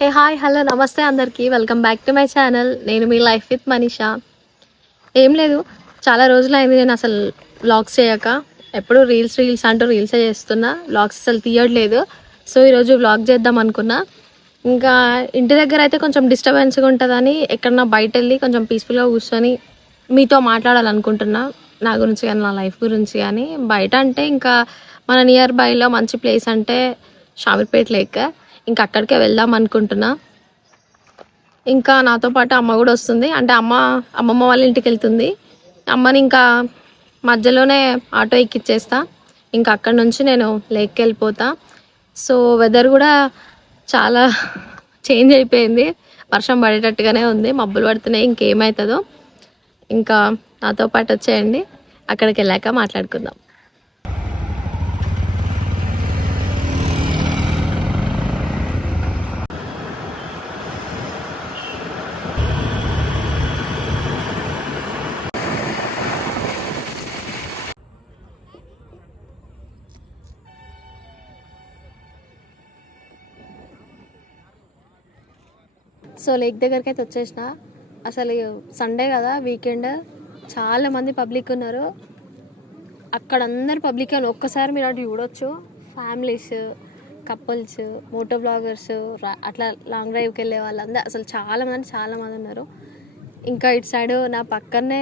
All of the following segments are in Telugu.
హే హాయ్ హలో నమస్తే అందరికీ welcome back to my channel. నేను మీ లైఫ్ విత్ మనీషా. ఏం లేదు, చాలా రోజులైంది నేను అసలు వ్లాగ్స్ చేయక. ఎప్పుడు రీల్స్ అంటూ రీల్సే చేస్తున్నా, వ్లాగ్స్ అసలు తీయట్లేదు. సో ఈరోజు వ్లాగ్ చేద్దాం అనుకున్నా. ఇంకా ఇంటి దగ్గర అయితే కొంచెం డిస్టర్బెన్స్గా ఉంటుందని ఎక్కడన్నా బయట వెళ్ళి కొంచెం పీస్ఫుల్గా కూర్చొని మీతో మాట్లాడాలనుకుంటున్నా. నా గురించి కానీ నా లైఫ్ గురించి కానీ. బయట అంటే ఇంకా మన నియర్ బైలో మంచి ప్లేస్ అంటే షామీర్పేట లేక్. ఇంకా అక్కడికే వెళ్దాం అనుకుంటున్నా. ఇంకా నాతో పాటు అమ్మ కూడా వస్తుంది, అంటే అమ్మమ్మ వాళ్ళ ఇంటికి వెళ్తుంది. అమ్మని ఇంకా మధ్యలోనే ఆటో ఎక్కిచ్చేస్తా. ఇంకా అక్కడి నుంచి నేను లేక్కి వెళ్ళిపోతా. సో వెదర్ కూడా చాలా చేంజ్ అయిపోయింది, వర్షం పడేటట్టుగానే ఉంది, మబ్బులు పడుతున్నాయి. ఇంకేమవుతుందో ఇంకా నాతో పాటు వచ్చేయండి, అక్కడికి వెళ్ళాక మాట్లాడుకుందాం. సో లేక్ దగ్గరికి అయితే వచ్చేసిన. అసలు సండే కదా, వీకెండ్, చాలామంది పబ్లిక్ ఉన్నారు అక్కడ. అందరు పబ్లిక్ అని ఒక్కసారి మీరు అటు చూడొచ్చు. ఫ్యామిలీస్, కపుల్స్, మోటో బ్లాగర్స్, అట్లా లాంగ్ డ్రైవ్కి వెళ్ళే వాళ్ళందరూ అసలు చాలామంది ఉన్నారు. ఇంకా ఇటు సైడ్ నా పక్కనే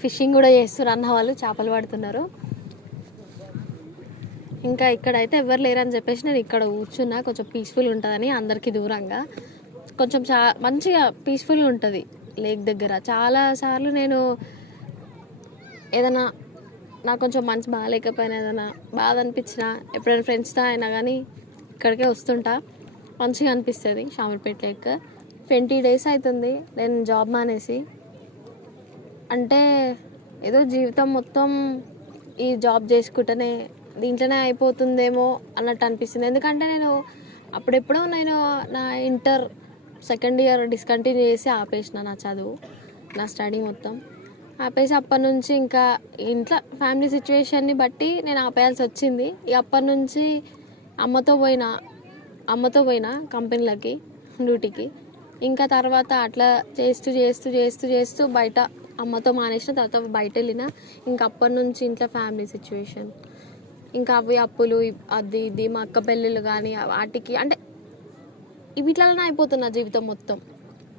ఫిషింగ్ కూడా చేస్తున్నారు అన్న వాళ్ళు, చేపలు పడుతున్నారు. ఇంకా ఇక్కడైతే ఎవరు లేరని చెప్పేసి నేను ఇక్కడ కూర్చున్నా, కొంచెం పీస్ఫుల్ ఉంటుందని. అందరికీ దూరంగా కొంచెం మంచిగా పీస్ఫుల్గా ఉంటుంది లేక్ దగ్గర. చాలాసార్లు నేను ఏదైనా నాకు కొంచెం మనసు బాగాలేకపోయినా, ఏదైనా బాధ అనిపించినా, ఎప్పుడైనా ఫ్రెండ్స్తో అయినా కానీ ఇక్కడికే వస్తుంటా. మంచిగా అనిపిస్తుంది షామీర్పేట లేక్. 20 days అవుతుంది నేను జాబ్ మానేసి. అంటే ఏదో జీవితం మొత్తం ఈ జాబ్ చేసుకుంటేనే దీంట్లోనే అయిపోతుందేమో అన్నట్టు అనిపిస్తుంది. ఎందుకంటే నేను అప్పుడెప్పుడో నేను నా ఇంటర్ సెకండ్ ఇయర్ డిస్కంటిన్యూ చేసి ఆపేసిన నా చదువు, నా స్టడీ మొత్తం ఆపేసి. అప్పటి నుంచి ఇంకా ఇంట్లో ఫ్యామిలీ సిచ్యువేషన్ని బట్టి నేను ఆపేయాల్సి వచ్చింది. ఇక అప్పటి నుంచి అమ్మతో పోయినా కంపెనీలకి డ్యూటీకి. ఇంకా తర్వాత అట్లా చేస్తూ బయట అమ్మతో మానేసిన తర్వాత బయట వెళ్ళిన. ఇంకా అప్పటి నుంచి ఇంట్లో ఫ్యామిలీ సిచ్యువేషన్, ఇంకా అవి అప్పులు, అది ఇది, మా అక్క పెళ్ళిళ్ళు కానీ వాటికి, అంటే వీటిలోనే అయిపోతున్నా జీవితం మొత్తం.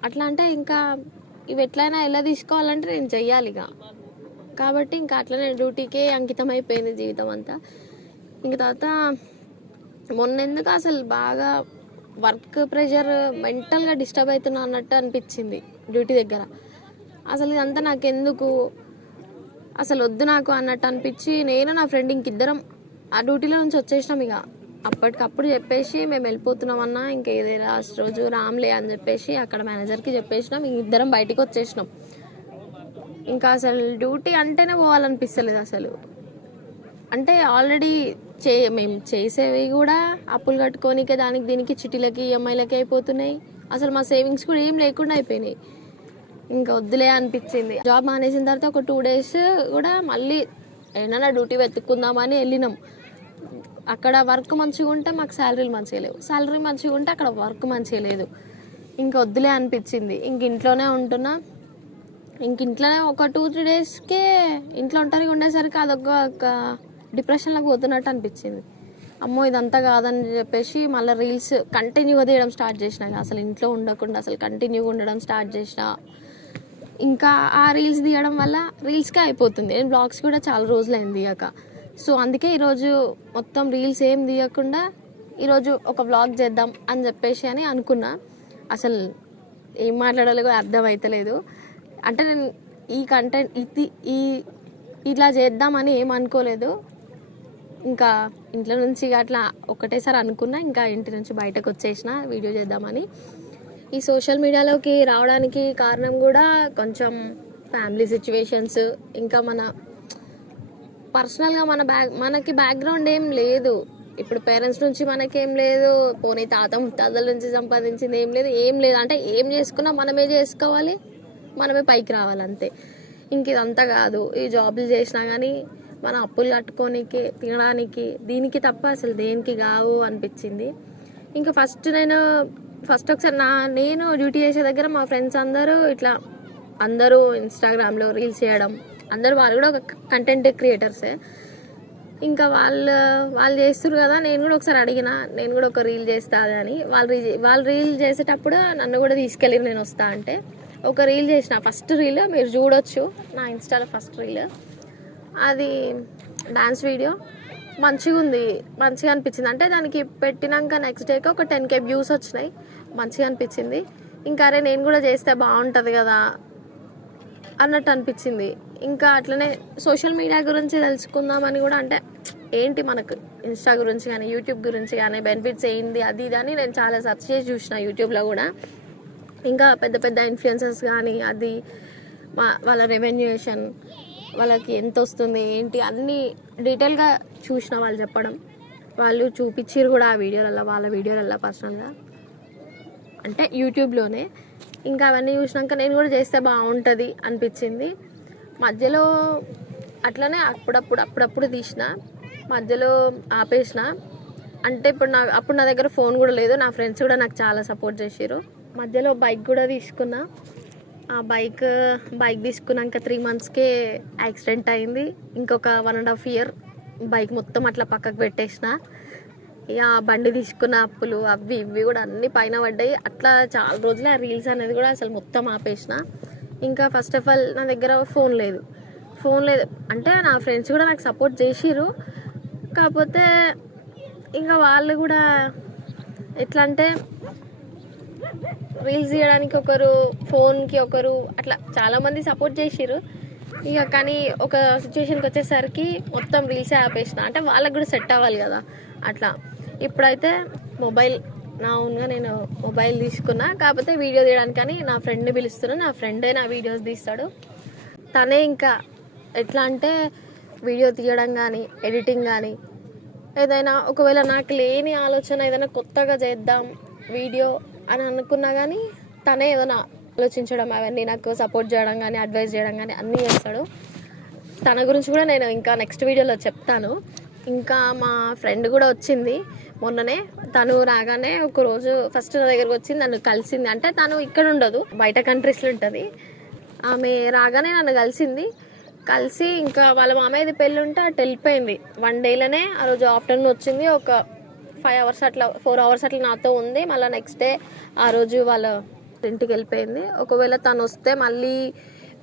అట్లా అంటే ఇంకా ఇవి ఎట్లయినా ఎలా తీసుకోవాలంటే నేను చెయ్యాలి ఇక. కాబట్టి ఇంకా అట్లనే డ్యూటీకే అంకితం అయిపోయింది జీవితం అంతా. ఇంక తర్వాత మొన్నెందుకు అసలు బాగా వర్క్ ప్రెషర్, మెంటల్గా డిస్టర్బ్ అవుతున్నా అన్నట్టు అనిపించింది డ్యూటీ దగ్గర. అసలు ఇదంతా నాకెందుకు, అసలు వద్దు నాకు అన్నట్టు అనిపించి నేను నా ఫ్రెండ్ ఇంకిద్దరం ఆ డ్యూటీలో నుంచి వచ్చేసినాం. ఇక అప్పటికప్పుడు చెప్పేసి మేము వెళ్ళిపోతున్నామన్నా, ఇంకా ఇదే లాస్ట్ రోజు రామ్లే అని చెప్పేసి అక్కడ మేనేజర్కి చెప్పేసినాం. ఇద్దరం బయటికి వచ్చేసినాం. ఇంకా అసలు డ్యూటీ అంటేనే పోవాలనిపిస్తలేదు అసలు. అంటే ఆల్రెడీ మేము చేసేవి కూడా అప్పులు కట్టుకోనికే, దానికి దీనికి చిటీలకి, ఈఎంఐలకి అయిపోతున్నాయి. అసలు మా సేవింగ్స్ కూడా ఏం లేకుండా అయిపోయినాయి. ఇంకా వద్దులే అనిపించింది. జాబ్ మానేసిన తర్వాత ఒక 2 days కూడా మళ్ళీ ఏమైనా డ్యూటీ వెతుక్కుందామని వెళ్ళినాం. అక్కడ వర్క్ మంచిగా ఉంటే మాకు శాలరీలు మంచిగా లేవు, శాలరీ మంచిగా ఉంటే అక్కడ వర్క్ మంచిగా లేదు. ఇంక వద్దులే అనిపించింది. ఇంక ఇంట్లోనే ఉంటున్నా. ఇంట్లోనే ఒక 2-3 daysకే ఇంట్లో ఒంటరిగా ఉండేసరికి అదొక డిప్రెషన్లోకి పోతున్నట్టు అనిపించింది. అమ్మో ఇదంతా కాదని చెప్పేసి మళ్ళీ రీల్స్ కంటిన్యూగా తీయడం స్టార్ట్ చేసిన. అసలు ఇంట్లో ఉండకుండా అసలు కంటిన్యూగా ఉండడం స్టార్ట్ చేసిన. ఇంకా ఆ రీల్స్ తీయడం వల్ల రీల్స్కే అయిపోతుంది. నేను బ్లాగ్స్ కూడా చాలా రోజులైంది తీయక. సో అందుకే ఈరోజు మొత్తం రీల్స్ ఏం తీయకుండా ఈరోజు ఒక వ్లాగ్ చేద్దాం అని చెప్పేసి అనుకున్నా. అసలు ఏం మాట్లాడాలో కూడా అర్థం అవుతలేదు. అంటే నేను ఈ కంటెంట్ ఇట్లా చేద్దామని ఏం అనుకోలేదు. ఇంకా ఇంట్లో నుంచి అట్లా ఒకటేసారి అనుకున్నా. ఇంకా ఇంటి నుంచి బయటకు వచ్చేసిన వీడియో చేద్దామని. ఈ సోషల్ మీడియాలోకి రావడానికి కారణం కూడా కొంచెం ఫ్యామిలీ సిచ్యువేషన్స్, ఇంకా మన పర్సనల్గా మనకి బ్యాక్గ్రౌండ్ ఏం లేదు. ఇప్పుడు పేరెంట్స్ నుంచి మనకేం లేదు, పోనీ తాత ముత్తాతల నుంచి సంపాదించింది ఏం లేదు. అంటే ఏం చేసుకున్నా మనమే చేసుకోవాలి, మనమే పైకి రావాలి అంతే. ఇంక ఇదంతా కాదు. ఈ జాబులు చేసినా కానీ మన అప్పులు కట్టుకోనికి, తినడానికి, దీనికి తప్ప అసలు దేనికి కావు అనిపించింది. ఇంకా ఫస్ట్ నేను ఫస్ట్ ఒకసారి నేను డ్యూటీ చేసే దగ్గర మా ఫ్రెండ్స్ అందరూ ఇన్స్టాగ్రామ్లో రీల్స్ చేయడం, వాళ్ళు కూడా ఒక కంటెంట్ క్రియేటర్సే. ఇంకా వాళ్ళు చేస్తారు కదా, నేను కూడా ఒకసారి అడిగిన, నేను కూడా ఒక రీల్ చేస్తా అని. వాళ్ళు రీల్ చేసేటప్పుడు నన్ను కూడా తీసుకెళ్ళి నేను వస్తా అంటే ఒక రీల్ చేసిన. ఫస్ట్ రీల్ మీరు చూడొచ్చు నా ఇన్స్టాలో, ఫస్ట్ రీల్ అది డాన్స్ వీడియో. మంచిగా అనిపించింది. అంటే దానికి పెట్టినాక నెక్స్ట్ డేకి ఒక 10K వ్యూస్ వచ్చినాయి. మంచిగా అనిపించింది. ఇంకా అరే నేను కూడా చేస్తే బాగుంటుంది కదా అన్నట్టు అనిపించింది. ఇంకా అట్లనే సోషల్ మీడియా గురించి తెలుసుకుందామని కూడా, అంటే ఏంటి మనకు ఇన్స్టా గురించి కానీ యూట్యూబ్ గురించి కానీ బెనిఫిట్స్ ఏంటి అది ఇది అని నేను చాలా సెర్చ్ చేసి చూసిన యూట్యూబ్లో కూడా. ఇంకా పెద్ద పెద్ద ఇన్ఫ్లుయెన్సర్స్ కానీ అది వాళ్ళ రెవెన్యూషన్, వాళ్ళకి ఎంత వస్తుంది ఏంటి అన్నీ డీటెయిల్గా చూసిన. వాళ్ళు చెప్పడం, వాళ్ళు చూపించారు కూడా ఆ వీడియోలలో, వాళ్ళ వీడియోలలో పర్సనల్గా, అంటే యూట్యూబ్లోనే. ఇంకా అవన్నీ చూసినాక నేను కూడా చేస్తే బాగుంటుంది అనిపించింది. మధ్యలో అట్లనే అప్పుడప్పుడు తీసిన, మధ్యలో ఆపేసిన. అంటే అప్పుడు నా దగ్గర ఫోన్ కూడా లేదు. నా ఫ్రెండ్స్ కూడా నాకు చాలా సపోర్ట్ చేసారు. మధ్యలో బైక్ కూడా తీసుకున్నా. ఆ బైక్ తీసుకున్నాక 3 monthsకే యాక్సిడెంట్ అయింది. ఇంకొక 1.5 year బైక్ మొత్తం అట్లా పక్కకు పెట్టేసిన. ఇక ఆ బండి తీసుకున్న అప్పులు అవి ఇవి కూడా అన్నీ పైన పడ్డాయి. అట్లా చాలా రోజులే ఆ రీల్స్ అనేది కూడా అసలు మొత్తం ఆపేసిన. ఇంకా ఫస్ట్ ఆఫ్ ఆల్ నా దగ్గర ఫోన్ లేదు అంటే నా ఫ్రెండ్స్ కూడా నాకు సపోర్ట్ చేసిర్రు. కాకపోతే ఇంకా వాళ్ళు కూడా ఎట్లా అంటే రీల్స్ తీయడానికి ఒకరు, ఫోన్కి ఒకరు, అట్లా చాలామంది సపోర్ట్ చేసిర్రు. ఇక కానీ ఒక సిచ్యువేషన్కి వచ్చేసరికి మొత్తం రీల్సే ఆపేసిన. అంటే వాళ్ళకి కూడా సెట్ అవ్వాలి కదా అట్లా. ఇప్పుడైతే నా ఓన్గా నేను మొబైల్ తీసుకున్నా. కాకపోతే వీడియో తీయడానికని నా ఫ్రెండ్ని పిలుస్తున్నా. నా ఫ్రెండే నా వీడియోస్ తీస్తాడు. తనే ఇంకా ఎట్లా అంటే వీడియో తీయడం కానీ ఎడిటింగ్ కానీ ఏదైనా ఒకవేళ నాకు లేని ఆలోచన ఏదైనా కొత్తగా చేద్దాం వీడియో అని అనుకున్నా కానీ తనే ఏదైనా ఆలోచించడం, అవన్నీ నాకు సపోర్ట్ చేయడం కానీ అడ్వైస్ చేయడం కానీ అన్నీ చేస్తాడు. తన గురించి కూడా నేను ఇంకా నెక్స్ట్ వీడియోలో చెప్తాను. ఇంకా మా ఫ్రెండ్ కూడా వచ్చింది మొన్ననే. తను రాగానే ఒకరోజు ఫస్ట్ నా దగ్గరకు వచ్చింది, నన్ను కలిసింది. అంటే తను ఇక్కడ ఉండదు, బయట కంట్రీస్లో ఉంటుంది. ఆమె రాగానే నన్ను కలిసి ఇంకా వాళ్ళ మామయ్యది పెళ్ళి ఉంటే అటు వెళ్ళిపోయింది. 1 dayలోనే. ఆ రోజు ఆఫ్టర్నూన్ వచ్చింది. ఒక 5 hours అట్లా 4 hours అట్లా నాతో ఉంది. మళ్ళీ నెక్స్ట్ డే ఆ రోజు వాళ్ళ ఇంటికి వెళ్ళిపోయింది. ఒకవేళ తను వస్తే మళ్ళీ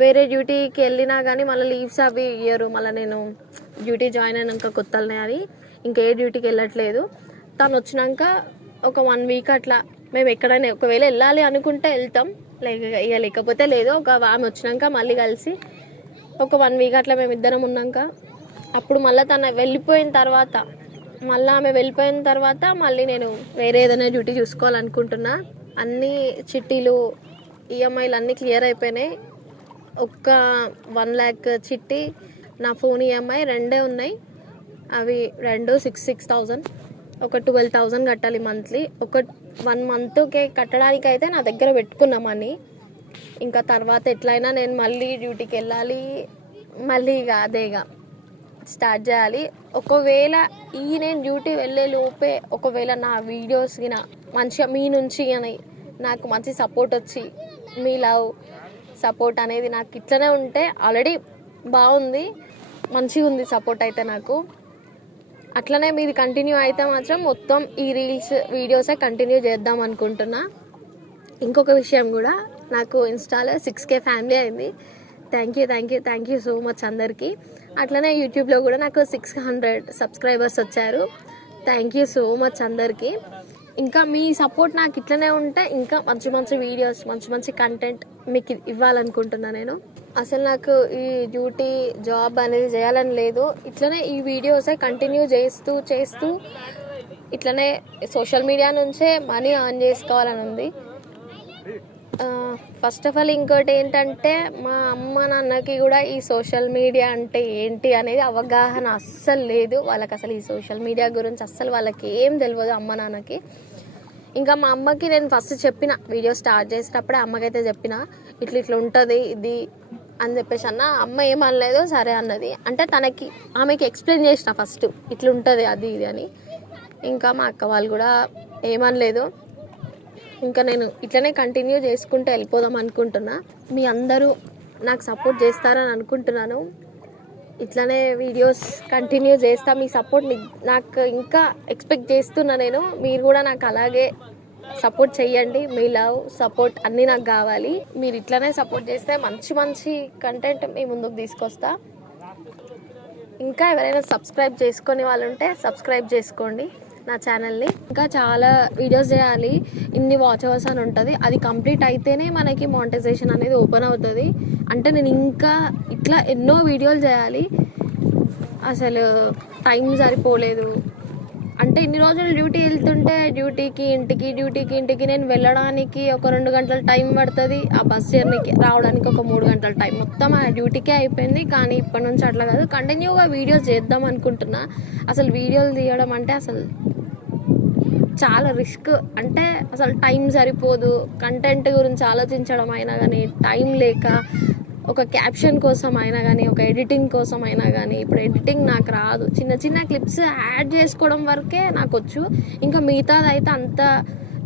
వేరే డ్యూటీకి వెళ్ళినా కానీ మళ్ళీ లీవ్స్ అవి ఇయ్యరు. మళ్ళీ నేను డ్యూటీ జాయిన్ అయినాక కొత్తలనే అది ఇంకా ఏ డ్యూటీకి వెళ్ళట్లేదు. తను వచ్చినాక ఒక 1 week అట్లా మేము ఎక్కడైనా ఒకవేళ వెళ్ళాలి అనుకుంటే వెళ్తాం, లేకపోతే లేదు. ఆమె వచ్చినాక మళ్ళీ కలిసి ఒక 1 week అట్లా మేమిద్దరం ఉన్నాక అప్పుడు మళ్ళీ ఆమె వెళ్ళిపోయిన తర్వాత మళ్ళీ నేను వేరే ఏదైనా డ్యూటీ చూసుకోవాలనుకుంటున్నా. అన్నీ చిట్టీలు ఈఎంఐలు అన్నీ క్లియర్ అయిపోయినాయి. ఒక్క 1 lakh చిట్టి, నా ఫోన్ ఈఎంఐ 2 ఉన్నాయి. అవి 6,000, ఒక 12,000 కట్టాలి మంత్లీ. ఒక 1 monthకే కట్టడానికి అయితే నా దగ్గర పెట్టుకున్నా మనీ. ఇంకా తర్వాత ఎట్లయినా నేను మళ్ళీ డ్యూటీకి వెళ్ళాలి, మళ్ళీ ఇక స్టార్ట్ చేయాలి. ఒకవేళ నేను డ్యూటీ వెళ్ళే లోపే ఒకవేళ నా వీడియోస్కి మంచిగా మీ నుంచి అని నాకు మంచి సపోర్ట్ వచ్చి, మీ లవ్ సపోర్ట్ అనేది నాకు ఇట్లనే ఉంటే ఆల్రెడీ బాగుంది, మంచిగా ఉంది సపోర్ట్ అయితే నాకు. అట్లనే మీది కంటిన్యూ అయితే మాత్రం మొత్తం ఈ రీల్స్ వీడియోసే కంటిన్యూ చేద్దాం అనుకుంటున్నా. ఇంకొక విషయం కూడా, నాకు ఇన్స్టాలో 6K ఫ్యామిలీ అయింది. థ్యాంక్ యూ సో మచ్ అందరికీ. అట్లనే యూట్యూబ్లో కూడా నాకు 600 సబ్స్క్రైబర్స్ వచ్చారు. థ్యాంక్ యూ సో మచ్ అందరికీ. ఇంకా మీ సపోర్ట్ నాకు ఇట్లనే ఉంటే ఇంకా మంచి వీడియోస్, మంచి కంటెంట్ మీకు ఇవ్వాలనుకుంటున్నా నేను. అసలు నాకు ఈ డ్యూటీ జాబ్ అనేది చేయాలని లేదు. ఇట్లనే ఈ వీడియోసే కంటిన్యూ చేస్తూ ఇట్లనే సోషల్ మీడియా నుంచే మనీ ఎర్న్ చేసుకోవాలని ఉంది. ఫస్ట్ ఆఫ్ ఆల్ ఇంకోటి ఏంటంటే, మా అమ్మ నాన్నకి కూడా ఈ సోషల్ మీడియా అంటే ఏంటి అనేది అవగాహన అస్సలు లేదు. వాళ్ళకి అసలు ఈ సోషల్ మీడియా గురించి అస్సలు వాళ్ళకి ఏం తెలియదు అమ్మ నాన్నకి. ఇంకా మా అమ్మకి నేను ఫస్ట్ చెప్పిన, వీడియో స్టార్ట్ చేసేటప్పుడే అమ్మకైతే చెప్పిన, ఇట్లా ఉంటుంది ఇది అని చెప్పేసి అమ్మ ఏమనలేదు, సరే అన్నది. అంటే ఆమెకి ఎక్స్ప్లెయిన్ చేసిన ఫస్ట్ ఇట్లా ఉంటుంది అది ఇది అని. ఇంకా మా అక్క వాళ్ళు కూడా ఏమనలేదు. ఇంకా నేను ఇట్లనే కంటిన్యూ చేసుకుంటూ వెళ్ళిపోదాం అనుకుంటున్నా. మీ అందరూ నాకు సపోర్ట్ చేస్తారని అనుకుంటున్నాను. ఇట్లనే వీడియోస్ కంటిన్యూ చేస్తా. మీ సపోర్ట్ నాకు ఇంకా ఎక్స్పెక్ట్ చేస్తున్నా నేను. మీరు కూడా నాకు అలాగే సపోర్ట్ చేయండి. మీ లవ్ సపోర్ట్ అన్నీ నాకు కావాలి. మీరు ఇట్లనే సపోర్ట్ చేస్తే మంచి మంచి కంటెంట్ మీ ముందుకు తీసుకొస్తా. ఇంకా ఎవరైనా సబ్స్క్రైబ్ చేసుకొని వాళ్ళు ఉంటే సబ్స్క్రైబ్ చేసుకోండి నా ఛానల్ని. ఇంకా చాలా వీడియోస్ చేయాలి, ఇన్ని వాచ్ అవర్స్ అని ఉంటుంది. అది కంప్లీట్ అయితేనే మనకి మానిటైజేషన్ అనేది ఓపెన్ అవుతుంది. అంటే నేను ఇంకా ఇట్లా ఎన్నో వీడియోలు చేయాలి, అసలు టైం సరిపోలేదు. అంటే ఇన్ని రోజులు డ్యూటీ వెళ్తుంటే డ్యూటీకి ఇంటికి నేను వెళ్ళడానికి ఒక 2 గంటల టైం పడుతుంది. ఆ బస్ జర్నీకి రావడానికి ఒక 3 గంటల టైం, మొత్తం ఆ డ్యూటీకే అయిపోయింది. కానీ ఇప్పటి నుంచి అట్లా కాదు, కంటిన్యూగా వీడియోస్ చేద్దాం అనుకుంటున్నా. అసలు వీడియోలు తీయడం అంటే అసలు చాలా రిస్క్. అంటే అసలు టైం సరిపోదు. కంటెంట్ గురించి ఆలోచించడం అయినా కానీ టైం లేక, ఒక క్యాప్షన్ కోసం అయినా కానీ, ఒక ఎడిటింగ్ కోసం అయినా కానీ. ఇప్పుడు ఎడిటింగ్ నాకు రాదు, చిన్న చిన్న క్లిప్స్ యాడ్ చేసుకోవడం వరకే నాకు వచ్చు. ఇంకా మిగతాది అయితే అంతా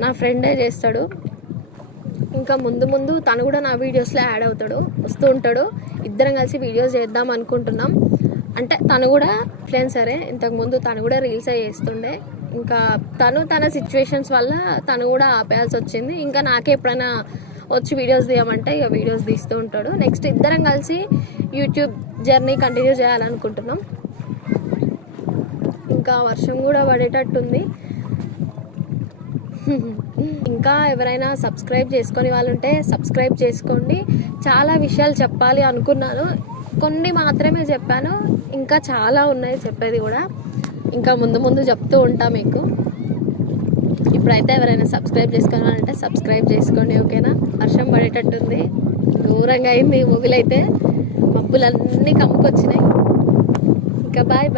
నా ఫ్రెండే చేస్తాడు. ఇంకా ముందు తను కూడా నా వీడియోస్లో యాడ్ అవుతాడు, వస్తూ ఉంటాడు. ఇద్దరం కలిసి వీడియోస్ చేద్దాం అనుకుంటున్నాం. అంటే తను కూడా ఇన్ఫ్లుయెన్సరే, ఇంతకుముందు తను కూడా రీల్స్ చేస్తుండే. ఇంకా తన సిచ్యువేషన్స్ వల్ల తను కూడా ఆపేయాల్సి వచ్చింది. ఇంకా నాకే ఎప్పుడైనా వచ్చి వీడియోస్ తీయమంటే ఇక వీడియోస్ తీస్తూ ఉంటాడు. నెక్స్ట్ ఇద్దరం కలిసి యూట్యూబ్ జర్నీ కంటిన్యూ చేయాలనుకుంటున్నాం. ఇంకా వర్షం కూడా పడేటట్టుంది. ఇంకా ఎవరైనా సబ్స్క్రైబ్ చేసుకొని వాళ్ళు ఉంటే సబ్స్క్రైబ్ చేసుకోండి. చాలా విషయాలు చెప్పాలి అనుకున్నాను, కొన్ని మాత్రమే చెప్పాను. ఇంకా చాలా ఉన్నాయి చెప్పేది కూడా. ఇంకా ముందు చెప్తూ ఉంటా మీకు. ఇప్పుడైతే ఎవరైనా సబ్స్క్రైబ్ చేసుకోవాలంటే సబ్స్క్రైబ్ చేసుకోండి, ఓకేనా? వర్షం పడేటట్టుంది, దూరంగా అయింది మొగులైతే, మబ్బులన్నీ కమ్ముకొచ్చినాయి. ఇంకా బాయ్.